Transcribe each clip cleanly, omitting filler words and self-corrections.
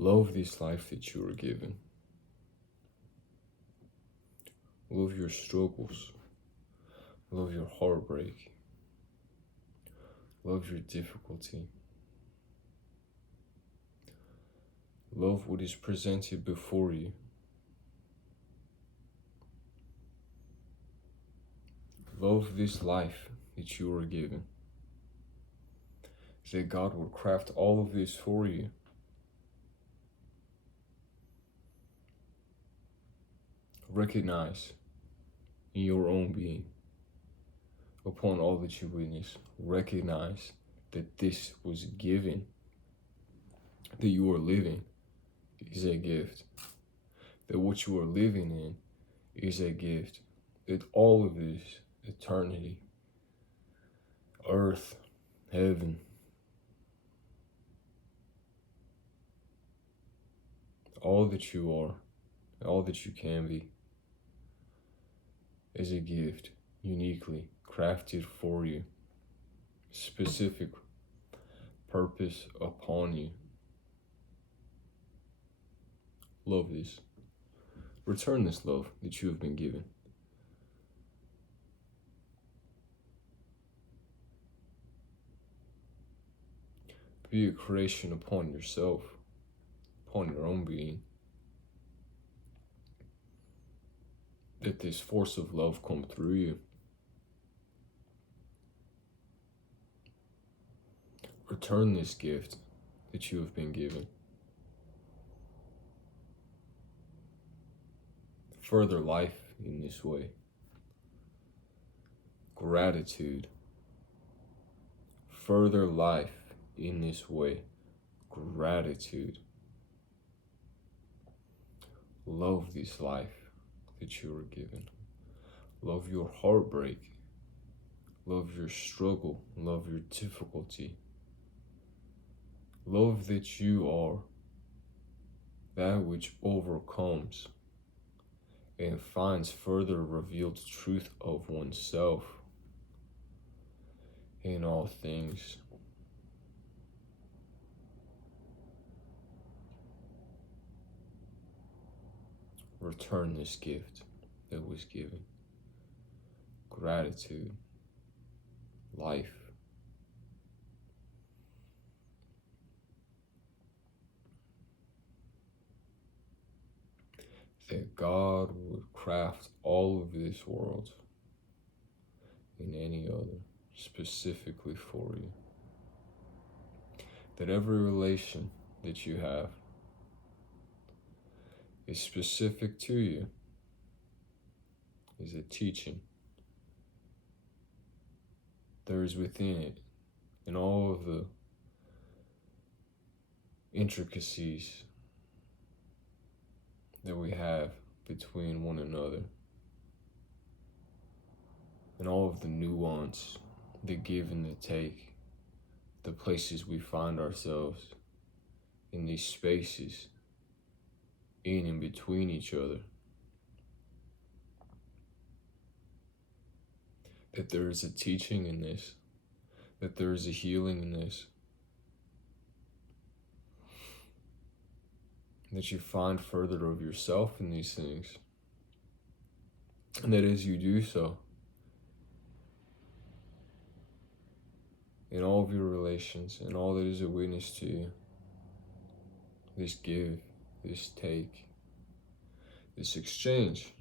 Love this life that you are given. Love your struggles. Love your heartbreak. Love your difficulty. Love what is presented before you. Love this life that you are given. That God will craft all of this for you. Recognize in your own being, upon all that you witness, recognize that this was given, that you are living is a gift, that what you are living in is a gift, that all of this, eternity, earth, heaven, all that you are, all that you can be, is a gift, uniquely crafted for you, specific purpose upon you. Love this. Return this love that you have been given. Be a creation upon yourself, upon your own being. Let this force of love come through you. Return this gift that you have been given. Further life in this way. Gratitude. Further life in this way. Gratitude. Love this life that you are given. Love your heartbreak. Love your struggle. Love your difficulty. Love that you are that which overcomes and finds further revealed truth of oneself in all things. Return this gift that was given. Gratitude, life. That God would craft all of this world and any other specifically for you. That every relation that you have is specific to you, is a teaching. There is within it, in all of the intricacies that we have between one another, and all of the nuance, the give and the take, the places we find ourselves in these spaces, in and between each other. That there is a teaching in this, that there is a healing in this, that you find further of yourself in these things, and that as you do so, in all of your relations and all that is a witness to you, this give, this take, this exchange,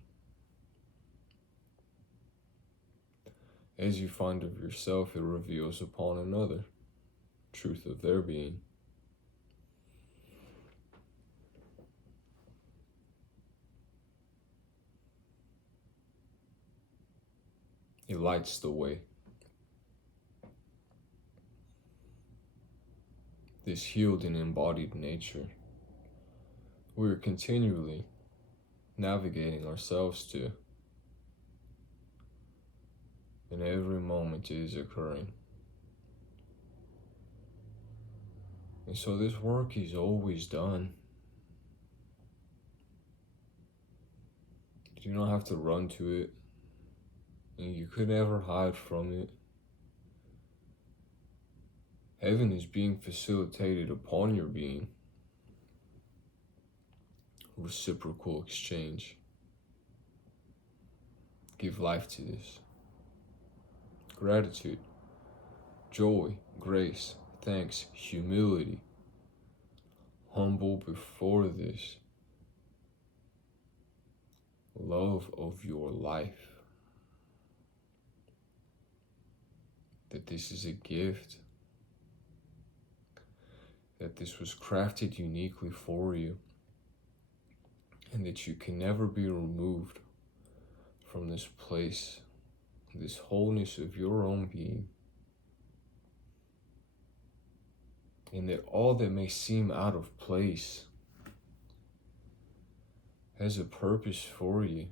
as you find of yourself, it reveals upon another truth of their being. It lights the way. This healed and embodied nature we're continually navigating ourselves to, and every moment it is occurring. And so this work is always done. You don't have to run to it, and you could never hide from it. Heaven is being facilitated upon your being. reciprocal exchange. Give life to this. Gratitude, joy, grace, thanks, humility. Humble before this. Love of your life. That this is a gift. That this was crafted uniquely for you. And that you can never be removed from this place, this wholeness of your own being. And that all that may seem out of place has a purpose for you,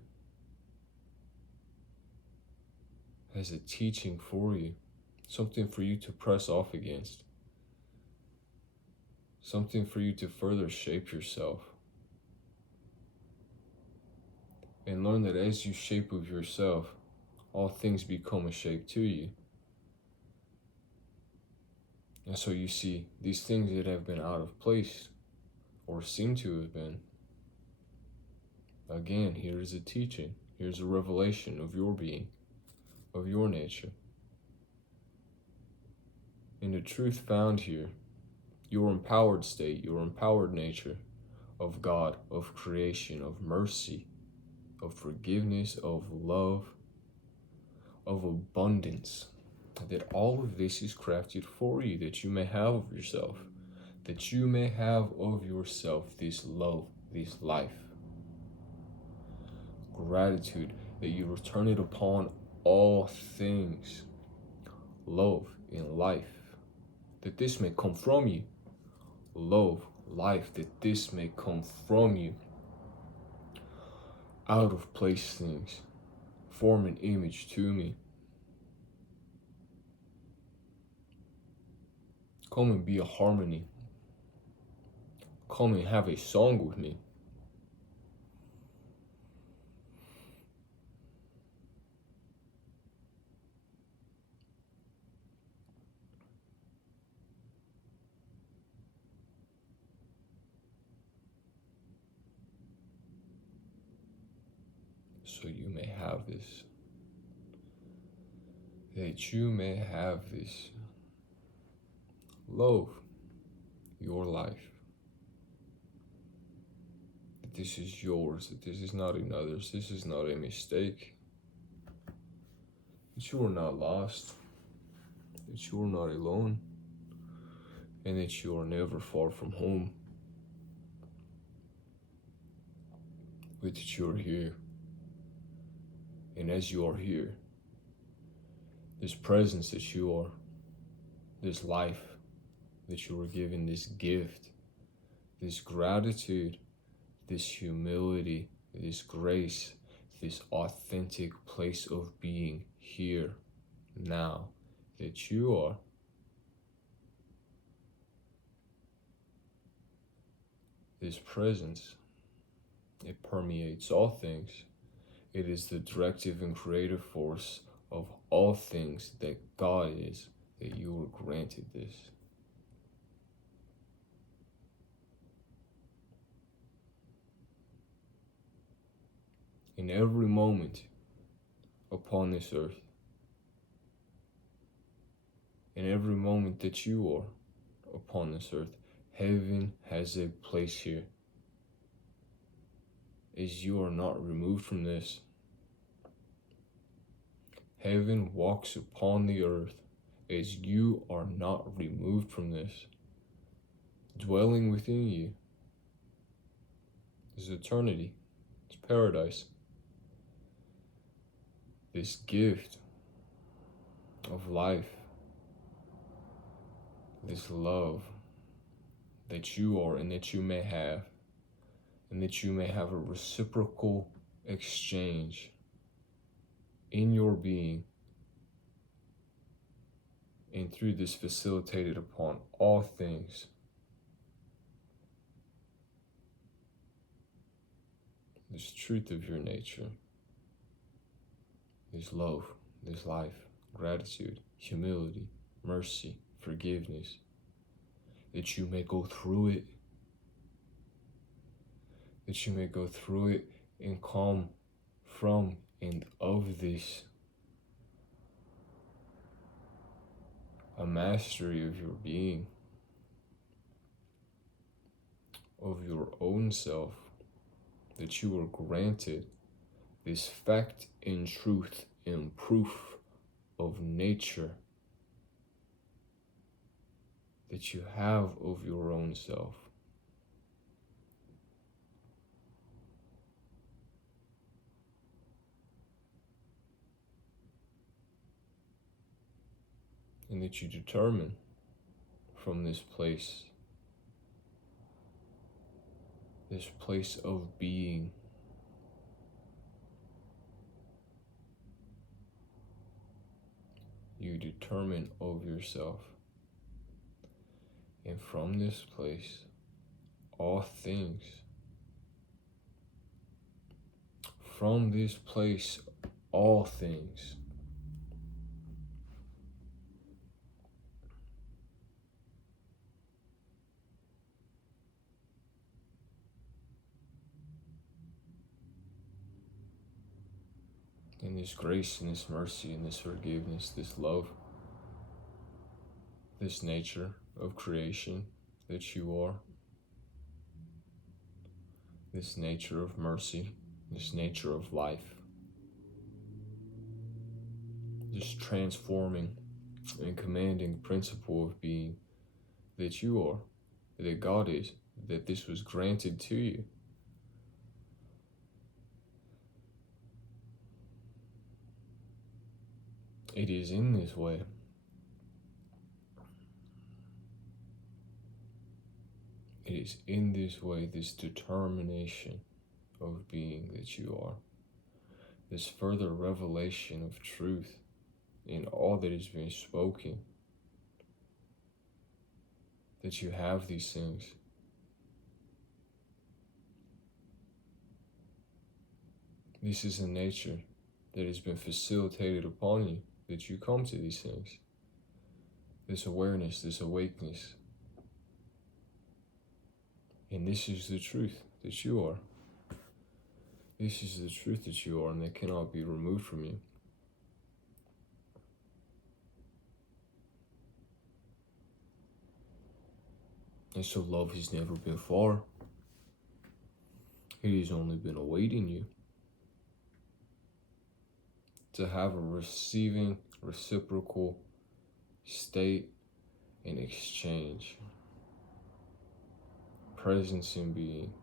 has a teaching for you, something for you to press off against, something for you to further shape yourself. And learn that as you shape of yourself, all things become a shape to you. And so you see these things that have been out of place or seem to have been. Again, here's a teaching. Here's a revelation of your being, of your nature. In the truth found here, your empowered state, your empowered nature of God, of creation, of mercy, of forgiveness, of love, of abundance, that all of this is crafted for you, that you may have of yourself, that you may have of yourself this love, this life. Gratitude, that you return it upon all things. Love in life, that this may come from you. Love, life, that this may come from you. Out of place things, form an image to me. Come and be a harmony. Come and have a song with me. So you may have this. That you may have this. Love your life. That this is yours. That this is not another's. This is not a mistake. That you are not lost. That you are not alone. And that you are never far from home. But that you are here. And as you are here, this presence that you are, this life that you were given, this gift, this gratitude, this humility, this grace, this authentic place of being here, now, that you are, this presence, it permeates all things. It is the directive and creative force of all things that God is, that you were granted this. In every moment upon this earth, in every moment that you are upon this earth, heaven has a place here. As you are not removed from this, heaven walks upon the earth as you are not removed from this. Dwelling within you is eternity. It's paradise. This gift of life, this love that you are and that you may have, and that you may have a reciprocal exchange in your being, and through this facilitated upon all things. This truth of your nature, this love, this life, gratitude, humility, mercy, forgiveness, that you may go through it, that you may go through it and come from and of this a mastery of your being, of your own self, that you were granted this fact and truth and proof of nature that you have of your own self. And that you determine from this place of being, you determine of yourself. And from this place, all things, from this place, all things, and this grace and this mercy and this forgiveness, this love, this nature of creation that you are, this nature of mercy, this nature of life, this transforming and commanding principle of being that you are, that God is, that this was granted to you. It is in this way. It is in this way, this determination of being that you are, this further revelation of truth in all that is being spoken, that you have these things. This is a nature that has been facilitated upon you, that you come to these things. This awareness, this awakeness. And this is the truth that you are. This is the truth that you are, and that cannot be removed from you. And so love has never been far. It has only been awaiting you to have a receiving, reciprocal state and exchange, presence in being,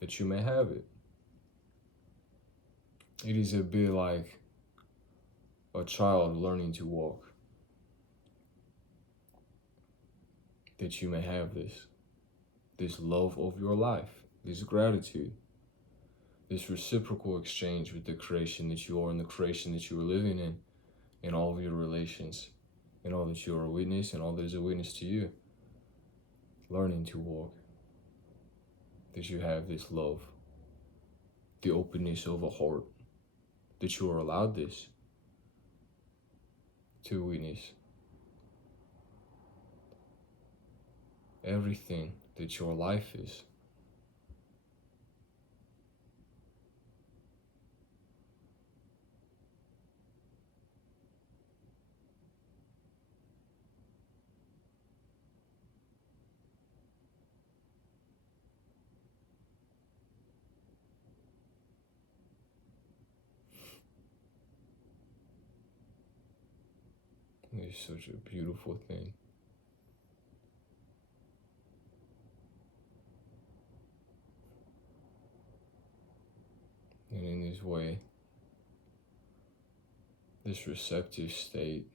that you may have it. It is a bit like a child learning to walk, that you may have this love of your life, this gratitude, this reciprocal exchange with the creation that you are and the creation that you are living in all of your relations, and all that you are a witness and all that is a witness to you. Learning to walk, that you have this love, the openness of a heart, that you are allowed this to witness. Everything that your life is. It's such a beautiful thing. And in this way, this receptive state,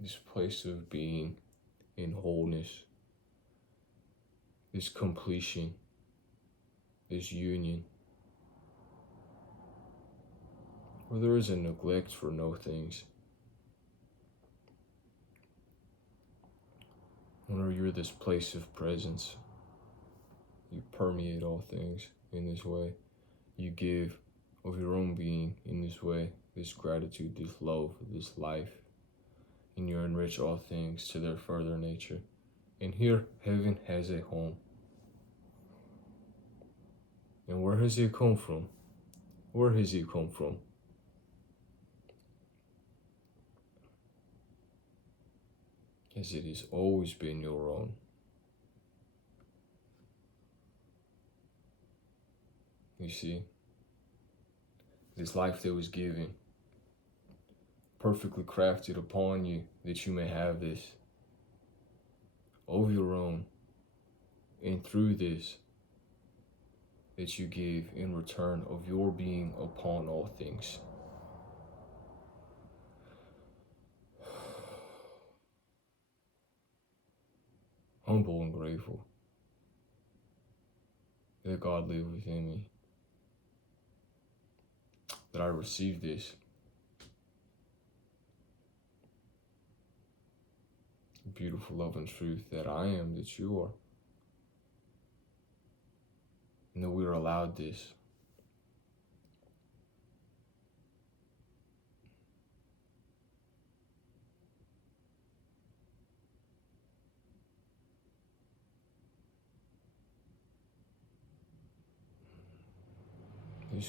this place of being in wholeness, this completion, this union, where there is a neglect for no things, whenever you're this place of presence, you permeate all things in this way. You give of your own being in this way, this gratitude, this love, this life, and you enrich all things to their further nature. And here, heaven has a home. And where has it come from? Where has it come from? As it has always been your own. You see, this life that was given, perfectly crafted upon you, that you may have this of your own, and through this, that you give in return of your being upon all things. Humble and grateful that God live within me, that I receive this beautiful love and truth that I am, that you are, and that we are allowed this. This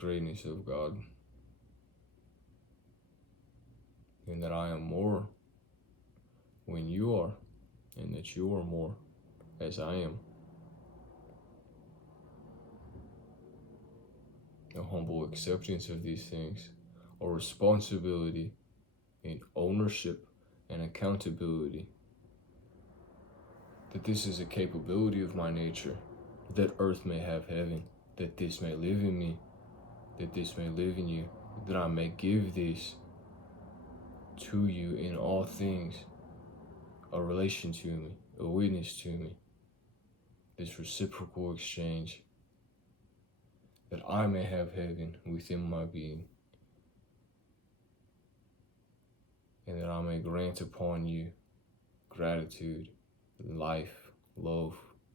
greatness of God, and that I am more when you are, and that you are more as I am. A humble acceptance of these things, a responsibility and ownership and accountability. That this is a capability of my nature, that earth may have heaven, that this may live in me, that this may live in you, that I may give this to you in all things, a relation to me, a witness to me, this reciprocal exchange, that I may have heaven within my being, and that I may grant upon you gratitude, life, love,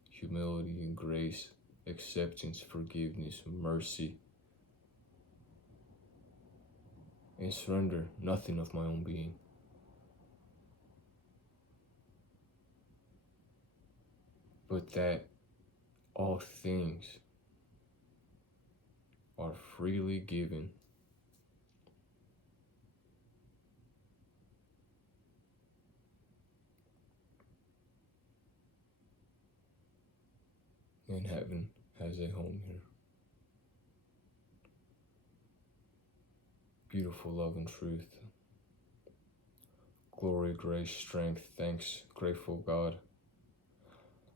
humility and grace, acceptance, forgiveness, mercy, and surrender nothing of my own being. But that all things are freely given and heaven has a home here. Beautiful love and truth. Glory, grace, strength, thanks, grateful God.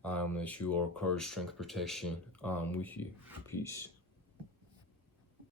I am that you are courage, strength, protection. I am with you. Peace.